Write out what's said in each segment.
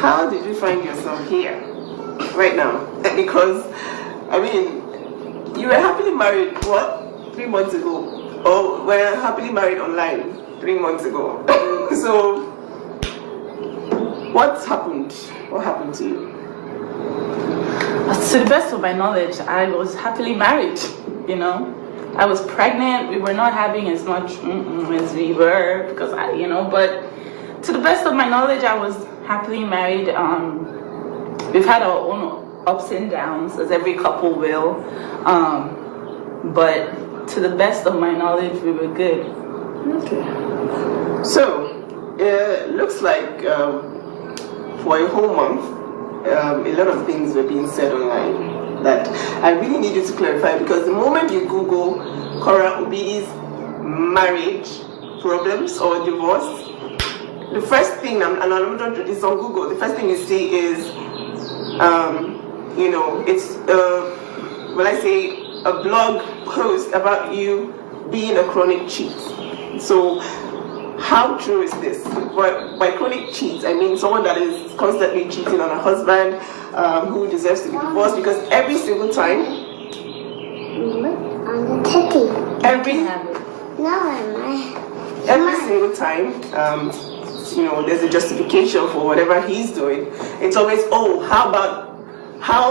how did you find yourself here right now? Because, I mean, you were happily married, what, 3 months ago? Or were happily married online 3 months ago? So, what happened? What happened to you? To the best of my knowledge, I was happily married, you know. I was pregnant. We were not having as much as we were because but to the best of my knowledge, I was happily married. We've had our own ups and downs, as every couple will. But to the best of my knowledge, we were good. Okay. So, it looks like for a whole month, a lot of things were being said online that I really need you to clarify, because the moment you Google Korra Obidi's marriage problems or divorce, the first thing, and I'm not doing this on Google, the first thing you see is, it's, will I say, a blog post about you being a chronic cheat. So, how true is this? By chronic cheat, I mean someone that is constantly cheating on a husband who deserves to be divorced, because every single time, every single time, there's a justification for whatever he's doing. It's always, how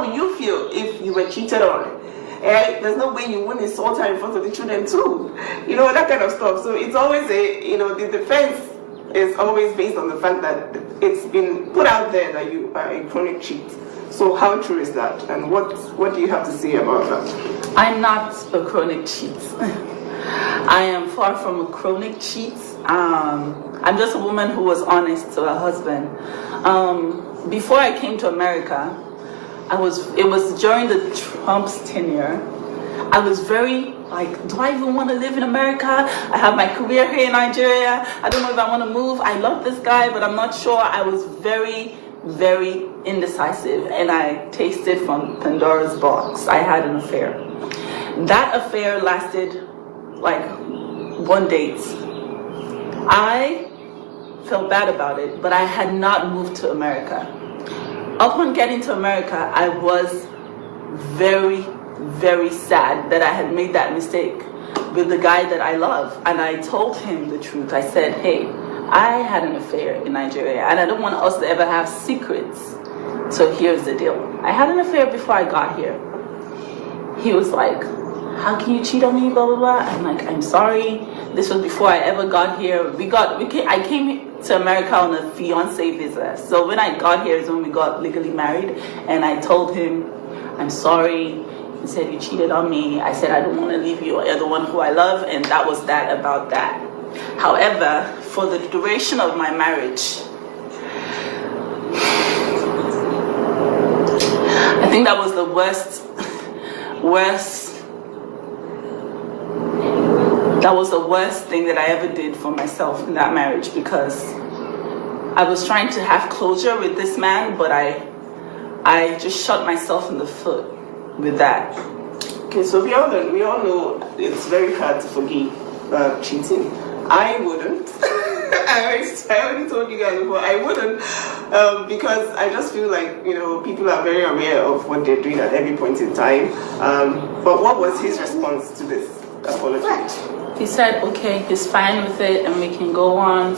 will you feel if you were cheated on? There's no way you wouldn't insult her in front of the children too. That kind of stuff. So it's always the defense is always based on the fact that it's been put out there that you are a chronic cheat. So how true is that? And what do you have to say about that? I'm not a chronic cheat. I am far from a chronic cheat. I'm just a woman who was honest to her husband. Before I came to America, it was during the Trump's tenure. I was very do I even want to live in America? I have my career here in Nigeria. I don't know if I want to move. I love this guy, but I'm not sure. I was very, very indecisive, and I tasted from Pandora's box. I had an affair. That affair lasted one date. I felt bad about it, but I had not moved to America. Upon getting to America, I was very, very sad that I had made that mistake with the guy that I love. And I told him the truth. I said, hey, I had an affair in Nigeria, and I don't want us to ever have secrets. So here's the deal. I had an affair before I got here. He was like, how can you cheat on me, blah, blah, blah. I'm like, I'm sorry. This was before I ever got here. I came to America on a fiancé visa. So when I got here is when we got legally married. And I told him, I'm sorry. He said, you cheated on me. I said, I don't want to leave you. You're the one who I love. And that was that about that. However, for the duration of my marriage, I think that was the worst. That was the worst thing that I ever did for myself in that marriage, because I was trying to have closure with this man, but I just shot myself in the foot with that. Okay, so we all know it's very hard to forgive cheating. I wouldn't. I already told you guys before, I wouldn't, because I just feel like, people are very aware of what they're doing at every point in time. But what was his response to this apology? He said, okay, he's fine with it and we can go on,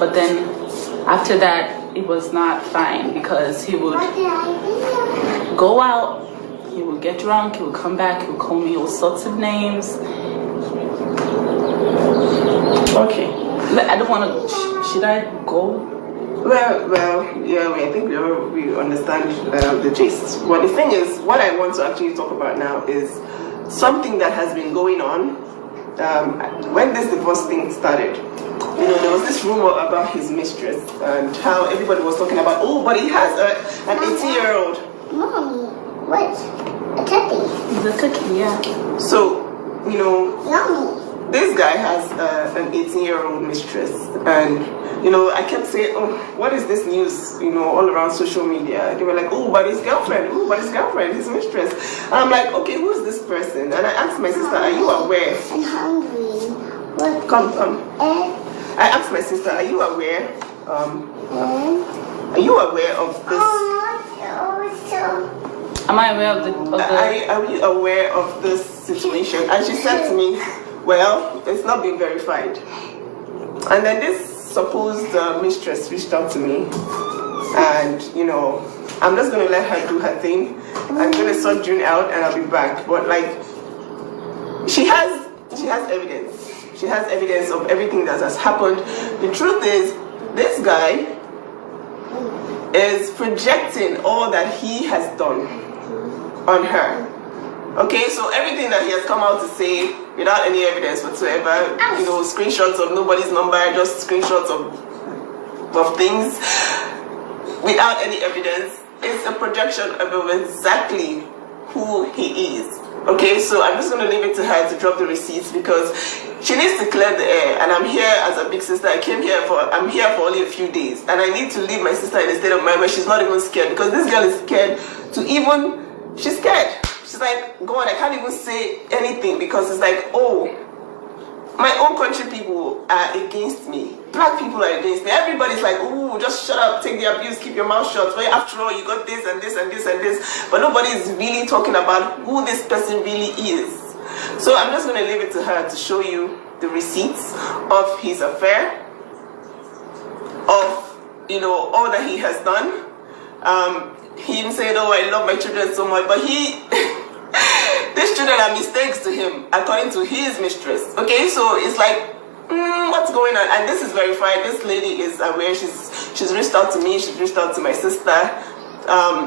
but then after that, it was not fine, because he would go out, he would get drunk, he would come back, he would call me all sorts of names. Okay. I don't want to. Should I go? Well, yeah. I think we understand the gist. But the thing is, what I want to actually talk about now is something that has been going on. When this divorce thing started, there was this rumor about his mistress and how everybody was talking about. Oh, but he has an 18-year-old. Mommy, what? A cookie. The cookie, yeah. So, Mommy. This guy has an 18-year-old mistress, and I kept saying, oh, what is this news, all around social media? They were like, oh, but his girlfriend, his mistress. And I'm like, okay, who is this person? And I asked my sister, are you aware? I'm hungry. What? Come. I asked my sister, are you aware Are you aware of this? Am I aware of the Are you aware of this situation? And she said to me, well, it's not been verified. And then this supposed mistress reached out to me, and you know, I'm just gonna let her do her thing. I'm gonna sort June out, and I'll be back. But like, she has evidence. She has evidence of everything that has happened. The truth is, this guy is projecting all that he has done on her. Okay, so everything that he has come out to say without any evidence whatsoever, you know, screenshots of nobody's number, just screenshots of things without any evidence, it's a projection of exactly who he is. Okay, so I'm just going to leave it to her to drop the receipts because she needs to clear the air, and I'm here as a big sister. I'm here for only a few days, and I need to leave my sister in a state of mind where she's not even scared, because this girl is scared she's scared. She's like, God, I can't even say anything because it's like, oh, my own country people are against me. Black people are against me. Everybody's like, ooh, just shut up, take the abuse, keep your mouth shut. Well, after all, you got this and this and this and this. But nobody is really talking about who this person really is. So I'm just going to leave it to her to show you the receipts of his affair, of, you know, all that he has done. He even said, oh, I love my children so much. But these children are mistakes to him, according to his mistress. Okay, so it's like, what's going on? And this is verified. This lady is aware. She's reached out to me. She's reached out to my sister.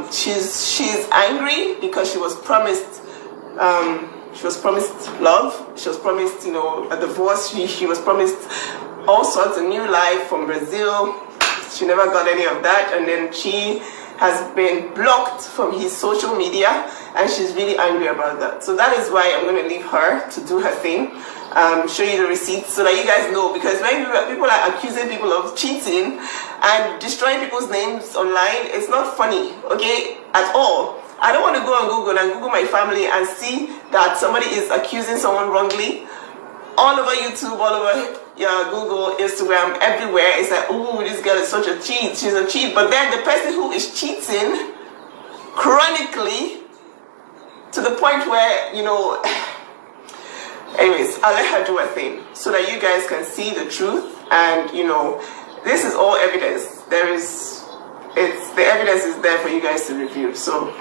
She's angry because she was promised. She was promised love. She was promised, you know, a divorce. She was promised all sorts of new life from Brazil. She never got any of that, and then she has been blocked from his social media, and she's really angry about that. So that is why I'm going to leave her to do her thing, show you the receipts so that you guys know, because when people are accusing people of cheating and destroying people's names online, it's not funny, okay, at all. I don't want to go on Google and Google my family and see that somebody is accusing someone wrongly. All over YouTube, all over Google, Instagram, everywhere, it's like, ooh, this girl is such a cheat, she's a cheat. But then the person who is cheating chronically to the point where, you know, anyways, I'll let her do her thing so that you guys can see the truth. And, you know, this is all evidence. The evidence is there for you guys to review. So